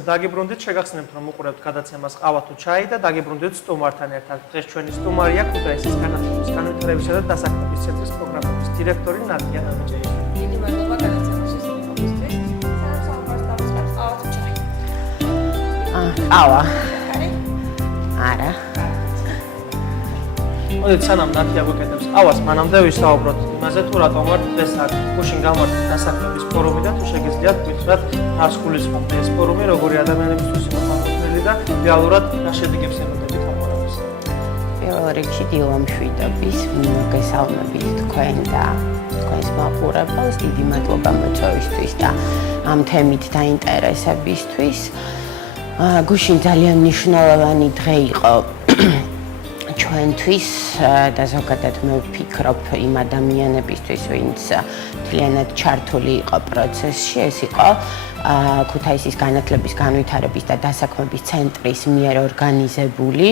დაგიბრუნდით, შეგახსენებთ, რომ უყურებთ გადაცემას ყავა თუ ჩაი და დაგიბრუნდით სტუმართან ერთად. დღეს ჩვენი სტუმარია ქუთაისის განათლების განვითარებისა და დასაქმების ცენტრის პროგრამების დირექტორი ნადია ნამიჯაიშვილი. დიდი მადლობა გადაცემაში სტუმრობისთვის. სანამ საუბარს დავიწყებთ, ყავა თუ ჩაი? ყავა. არა. მოდით, სანამ ნადია გვეკეთებს ყავას, მანამდე ვისაუბროთ იმაზე, თუ რატომ ვართ დღეს აქ გუშინ გამართული დასაქმების ფორუმი და თუ შეგიძლიათ გითხრათ, რას გულისხმობს ეს ფორუმი, როგორი ადამიანებისთვის მოხმარებული და რეალურად რა შედეგებს ემატებით ამბავებს. პირველ რიგში დილამშვიდობის, მოგესალმებით თქვენ და თქვენს მაყურებელს, დიდი მადლობა მოწვევისთვის და ამ თემით დაინტერესებისთვის. გუშინ ძალიან მნიშვნელოვანი დღე იყო ჩვენთვის და ზოგადად მე ვფიქრობ იმ ადამიანებისთვის, ვინც მთლიანად ჩართული იყო პროცესში, ეს იყო ქუთაისის განათლების განვითარების და დასაქმების ცენტრის მიერ ორგანიზებული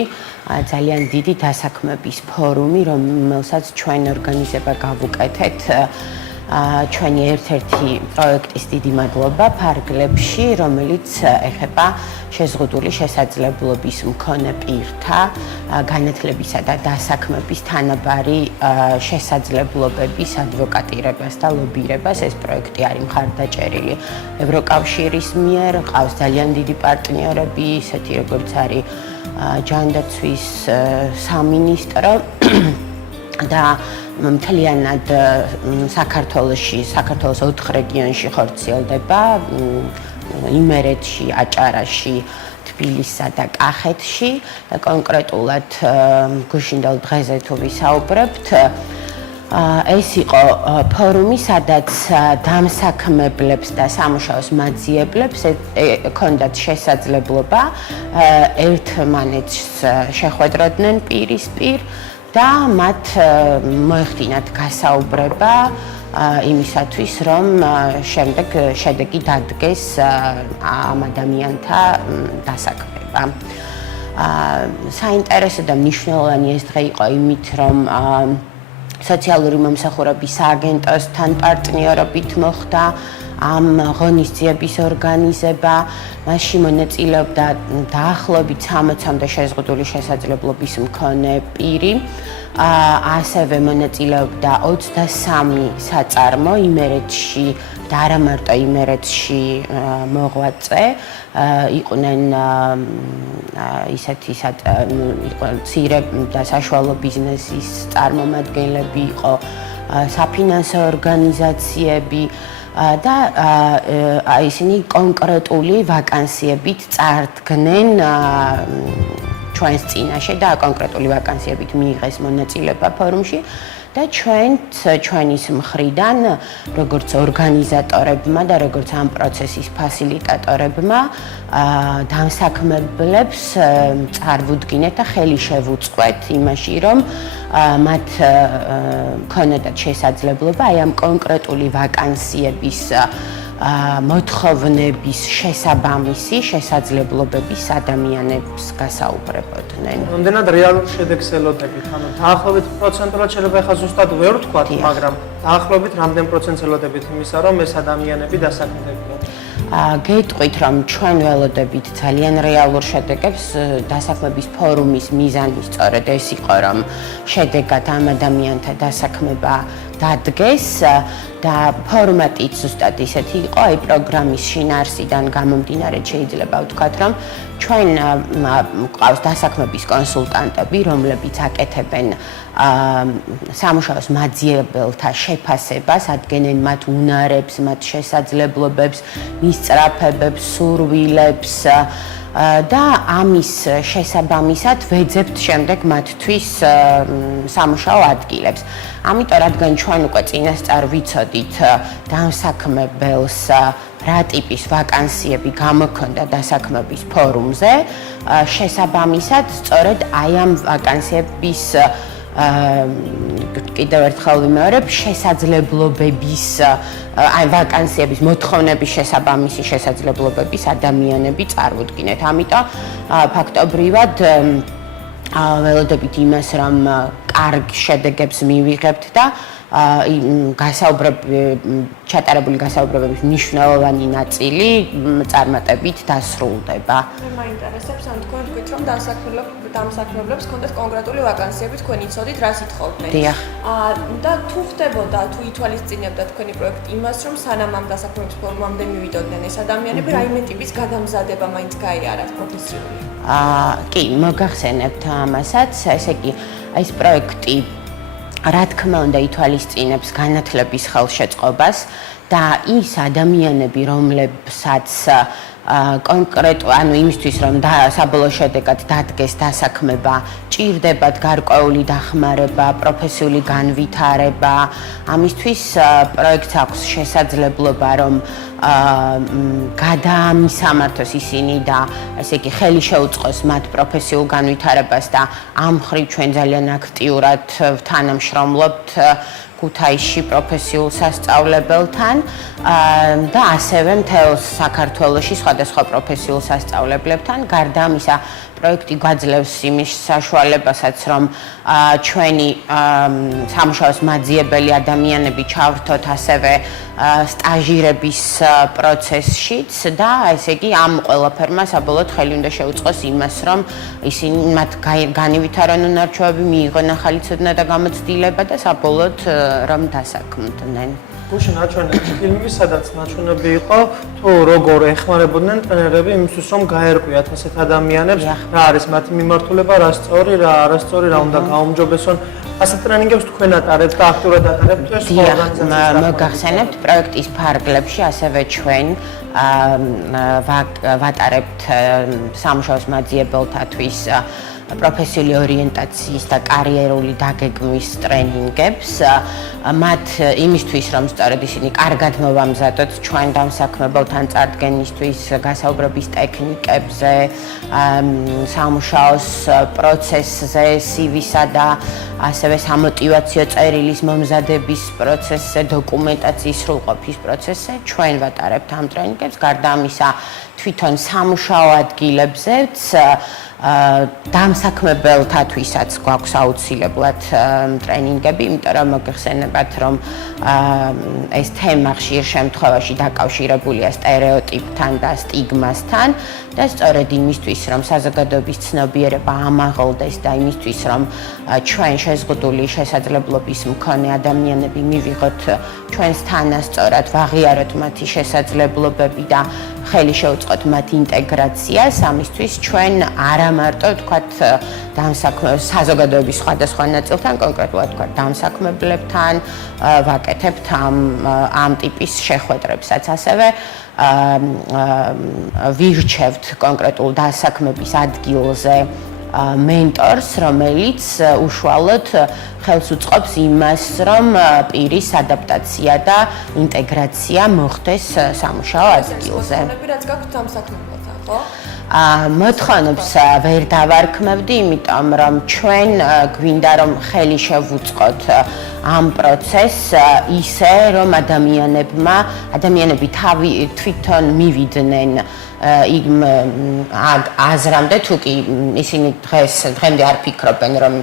ძალიან დიდი დასაქმების ფორუმი, რომელსაც ჩვენ ორგანიზება გავუკეთეთ ჩვენი ერთ-ერთი პროექტის დიდი მადლობა ფარგლებში, რომელიც ეხება შეზღუდული შესაძლებლობის მქონე პირთა განათლებისა და დასაქმების თანაბარი შესაძლებლობების ადვოკატირებას და ლობირებას. ეს პროექტი არის მხარდაჭერილი ევროკავშირის მიერ, ყავს ძალიან დიდი პარტნიორები, ისეთი როგორც არის ჯანდაცვის სამინისტრო და მთლიანად საქართველოს 4 რეგიონში ხორციელდება, იმერეთში, აჭარაში, თბილისსა და კახეთში. კონკრეტულად გუშინდელ დღეზე თუ ვისაუბრებთ, ეს იყო ფორუმი, სადაც დამსაქმებლებს და სამუშაოს მაძიებლებს ჰქონდათ შესაძლებლობა ერთმანეთს შეხვედროდნენ პირისპირ და მათ მოეხდინათ გასაუბრება იმისათვის, რომ შემდეგ შედეგი დადგეს ამ ადამიანთა დასაქმება. საინტერესო და მნიშვნელოვანი ეს დღე იყო იმით, რომ სოციალური მომსახურების სააგენტოსთან პარტნიორობით მოხდა ამ ღონისძიების ორგანიზება, მასში მონაწილეობდა დაახლოებით 60-მდე შეზღუდული შესაძლებლობის მქონე პირი, ასევე მონაწილეობდა 23 საწარმო იმერეთში და არა მარტო იმერეთში მოღვაწე, იყვნენ ისეთი მცირე და საშუალო ბიზნესის წარმომადგენლები, იყო საფინანსო ორგანიზაციები და ისინი კონკრეტული ვაკანსიებით წარდგნენ ჩვენს წინაშე და კონკრეტული ვაკანსიებით მიიღეს მონაწილეობა ფორუმში და ჩვენის მხრიდან, როგორც ორგანიზატორებმა და როგორც ამ პროცესის ფასილიტატორებმა, დამსაქმებლებს წარვუდგინეთ და ხელი შევუწყოთ იმაში, რომ მათ ქონოდათ შესაძლებლობა აი ამ კონკრეტული ვაკანსიების მოთხოვნების შესაბამისი შესაძლებლობების ადამიანებს გასაუბრებოდნენ. რამდენად რეალურ შედეგს ელოდებით? ანუ დაახლოებით პროცენტულად შეიძლება ახლა ზუსტად ვერ ვთქვათ, მაგრამ დაახლოებით რამდენ პროცენტს ელოდებით იმისა, რომ ეს ადამიანები დასაქმდებიან? გეტყვით, რომ ჩვენ ველოდებით ძალიან რეალურ შედეგებს. დასაქმების ფორუმის მიზანი სწორედ ეს იყო, რომ შედეგად ამ ადამიანთა დასაქმება დადგეს და ფორმატიც ზუსტად ისეთი იყო, აი პროგრამის შინაარსიდან გამომდინარე შეიძლება ვთქვათ, რომ ჩვენ გვყავს დასაქმების კონსულტანტები, რომლებიც აკეთებენ სამუშაოს მაძიებელთა შეფასებას, ადგენენ მათ უნარებს, მათ შესაძლებლობებს, მისწრაფებებს, სურვილებს და ამის შესაბამისად ვეძებთ შემდეგ მათთვის სამუშაო ადგილებს. ამიტომ, რადგან ჩვენ უკვე წინასწარ ვიცოდით დამსაქმებელს რა ტიპის ვაკანსიები გამოქონდა დასაქმების ფორუმზე, შესაბამისად, სწორედ აი ამ ვაკანსიების კიდევ ერთხელ ვიმეორებ, შესაძლებლობების აი ვაკანსიების მოთხოვნების შესაბამისი შესაძლებლობების ადამიანები წარვუდგინეთ. ამიტომ ფაქტობრივად ველოდებით იმას, რომ კარგ შედეგებს მივიღებთ და ჩატარებული გასაუბრებების მნიშვნელოვანი ნაწილი წარმატებით დასრულდება. მე მაინტერესებს ან თქვენ თქვით რომ დამსაქმებლებს კონდეთ კონკრეტული ვაკანსიები თქვენ იცოდით რას ითხოვდნენ. დიახ. და თუ ხდებოდა თუ ითვალისწინებდა თქვენი პროექტი იმას რომ სანამ ამ დასაქმების ფორმამდე მივიდოდნენ ეს ადამიანები რაიმე ტიპის გადამზადება მაინც გაიარათ პროფესიული. კი, მოგახსენებთ ამასაც, ესე იგი ეს პროექტი რა თქმა უნდა ითვალისწინებს განათლების ხელშეწყობას და ის ადამიანები, რომლებსაც ანუ იმისთვის რომ საბოლოო შედეგად დადგეს დასაქმება, ჭირდებათ გარკვეული დახმარება, პროფესიული განვითარება. ამისთვის პროექტს აქვს შესაძლებლობა რომ გადაამისამართოს ისინი და ესე იგი ხელი შეუწყოს მათ პროფესიულ განვითარებას და ამ მხრივ ჩვენ ძალიან აქტიურად თანამშრომლობთ ქუთაისში პროფესიულ სასწავლებელთან და ასევე მთელ საქართველოში სხვადასხვა პროფესიულ სასწავლებლებთან. გარდა ამისა, პროექტი გვაძლევს იმის საშუალებასაც, რომ ჩვენი სამუშაოს მაძიებელი ადამიანები ჩავრთოთ ასევე სტაჟირების პროცესშიც და ესე იგი ამ ყველაფერმა საბოლოოდ ხელი უნდა შეუწყოს იმას, რომ ისინი მათ განივითარონ უნარჩვევები, მიიღონ ახალი ცოდნა და გამოცდილება და საბოლოოდ რომ დასაქმდნენ. გუშინ აჩვენეთ ფილმები, სადაც ნაჩვენები იყო, თუ როგორ ეხმარებოდნენ ტრენერები იმისთვის, რომ გაერკვიათ ასეთ ადამიანებს, რა არის მათი მიმართულება, რა სწორი, რა არასწორი, რა უნდა გაუმჯობესონ. ასეთ ტრენინგებს თქვენ ატარებთ და აქტიურად ატარებთ ეს ორგანიზაციის. მოგახსენებთ პროექტის ფარგლებში ასევე ჩვენ ვატარებთ სამუშაოს მაძიებელთათვის პროფესიული ორიენტაციის და კარიერული დაგეგმვის ტრენინგებს. მათ იმისთვის, რომ სწორედ ისინი კარგად მოვამზადოთ ჩვენ დამსაქმებელთან წარდგენისთვის გასაუბრების ტექნიკებზე, სამუშაოს პროცესზე, CV-სა და ასევე სამოტივაციო წერილის მომზადების პროცესზე, დოკუმენტაციის სრულყოფის პროცესზე ჩვენ ვატარებთ ამ ტრენინგებს. გარდა ამისა, თვითონ სამუშაო ადგილებზეც დამსაქმებელთათვისაც გვაქვს აუცილებლად ტრენინგები, იმიტომ რომ მოგეხსენებათ, რომ ეს თემა ხშირ შემთხვევაში დაკავშირებულია სტერეოტიპთან და სტიგმასთან და სწორედ იმისთვის, რომ საზოგადოების ცნობიერება ამაღლდეს და იმისთვის, რომ ჩვენ შეზღუდული შესაძლებლობის მქონე ადამიანები მივიღოთ ჩვენს თანასწორად, ვაღიაროთ მათი შესაძლებლობები და ხელი შეუწყოთ მათ ინტეგრაციას, ამისთვის ჩვენ არა მარტო თქვათ საზოგადოების სხვადასხვა ნაწილთან, კონკრეტულად თქვათ დამსაქმებლებთან ვაკეთებთ ამ ტიპის შეხვედრებსაც, ასევე ვირჩევთ კონკრეტულ დასაქმების ადგილზე მენტორს, რომელიც უშუალოდ ხელს უწყობს იმას, რომ პირის ადაპტაცია და ინტეგრაცია მოხდეს სამუშაო ადგილზე. რაც გაქვთ დამსაქმებელთან, ხო? მოთხოვნებს ვერ დავარქმევდი, იმიტომ რომ ჩვენ გვინდა რომ ხელი შევუწყოთ ამ პროცესს ისე, რომ ადამიანები თვითონ მივიდნენ იმ აზრამდე, თუ კი ისინი დღემდე არ ფიქრობენ, რომ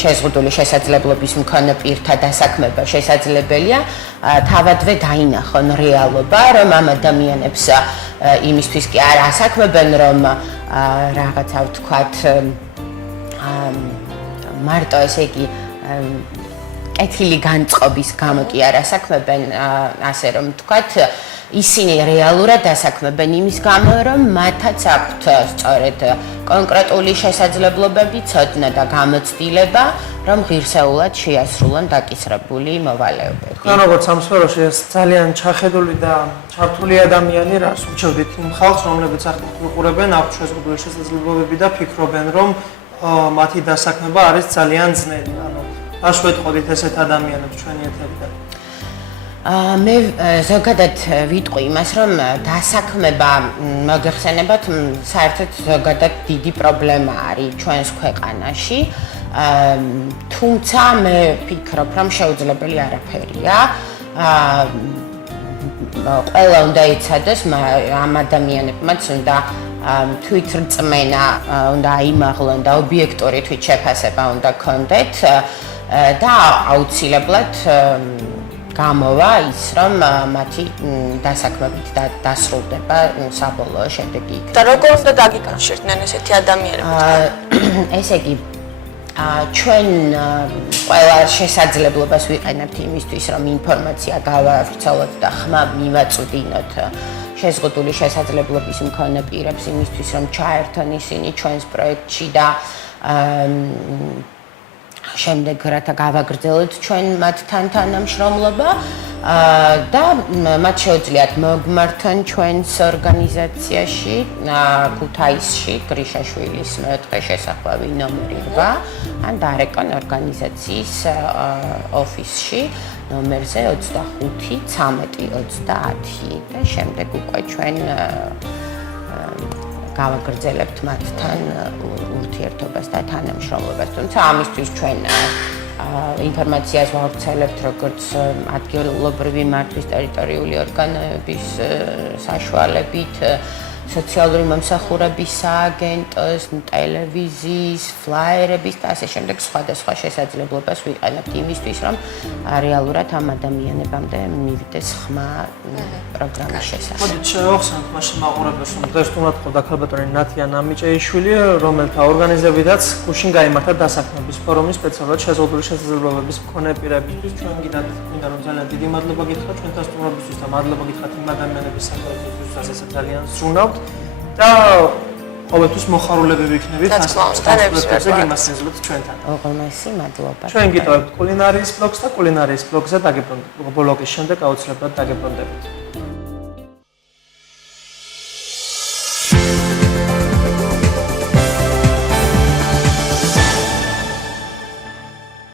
შეზღუდული შესაძლებლობის მქონე პირთა დასაქმება შესაძლებელია, თავადვე დაინახონ რეალობა, რომ ამ ადამიანებს იმისთვის კი არ ასაქმებენ, რომ რაღაცა ვთქვათ მარტო ესე იგი კეთილი განწყობის გამო კი არ ასაქმებენ, ასე რომ ვთქვათ, ისინი რეალურად დასაქმებენ იმის გამო, რომ მათაც აქვთ სწორედ კონკრეტული შესაძლებლობები, ცოდნა და გამოცდილება, რომ ღირსეულად შეასრულონ დაკისრებული მოვალეობები. თქვენ როგორც ამ სფეროში ეს ძალიან ჩახედული და ჩართული ადამიანი, რას უჩვევდით იმ ხალხს, რომლებიც ახლა ვიყურებენ, აქვთ შეზღუდული შესაძლებლობები და ფიქრობენ, რომ მათი დასაქმება არის ძალიან ძნელი. ანუ რას ვეთხოვით ესეთ ადამიანებს ჩვენი ეთერიდან? მე ზოგადად ვიტყვი იმას, რომ დასაქმება მოგეხსენებათ, საერთოდ ზოგადად დიდი პრობლემა არის ჩვენს ქვეყანაში. თუმცა მე ვფიქრობ, რომ შეუძლებელი არაფერია. ყველა უნდა იცადოს, ამ ადამიანებმაც უნდა თვითრწმენა უნდა აიმაღლონ და ობიექტური თვითშეფასება უნდა ქონდეთ. და აუცილებლად გამოვა ის, რომ მათი დასაქმებით დასრულდება საბოლოო შედეგი. და როგორ უნდა დაგიკავშირდნენ ესეთი ადამიანები? ესე იგი ჩვენ ყველა შესაძლებლობას ვიყენებთ იმისთვის, რომ ინფორმაცია გავავრცელოთ და ხმა მივაწვდინოთ შეზღუდული შესაძლებლობის მქონე პირებს იმისთვის, რომ ჩაერთონ ისინი ჩვენს პროექტში და შემდეგ რათა გავაგრძელოთ ჩვენ მათთან თანამშრომლობა და მათ შეუძლიათ მოგვმართონ ჩვენს ორგანიზაციაში ქუთაისში გრიშაშვილის მეოთხე შესახვევი ნომერი 8 ან დარეკონ ორგანიზაციის ოფისში ნომერზე 25 13 30 და შემდეგ უკვე ჩვენ გავაგრძელებთ მათთან ურთიერთობას და თანამშრომლობას. თუმცა ამისთვის ჩვენ ინფორმაციას ვავრცელებთ როგორც ადგილობრივი მართვის ტერიტორიული ორგანოების საშუალებით, სოციალური მომსახურების სააგენტოს, ტელევიზიის, ფლაიერების და ასე შემდეგ სხვადასხვა შესაძლებლობას ვიყენებთ იმისთვის, რომ რეალურად ამ ადამიანებამდე მივიდეს ხმა პროგრამის შესახებ. მოდით შევახსენოთ მაშინ მაყურებელს, რომ დღეს უნდა თქო ქალბატონი ნათია ნამიჭეიშვილი, რომელთა ორგანიზებიდაც გუშინ გაიმართა დასაქმების ფორუმი სპეციალურად შეზღუდული შესაძლებლობების მქონე პირებისთვის. ჩვენ მინდა რომ ძალიან დიდი მადლობა გითხრათ ჩვენთან სტუმრობისთვის და მადლობა გითხრათ იმ ადამიანების სახელობისთვის, რასაც ძალიან ზრუნავთ. და ყოველთვის მოხარულები ვიქნებით ამ პროექტებზე გიმასწრებთ ჩვენთან. ოღონდ მადლობა. ჩვენ გიტოვებთ კულინარიის ბლოგს და კულინარიის ბლოგზე დაგებრუნდებით. ბლოგის შემდეგ აუცილებლად დაგებრუნდებით.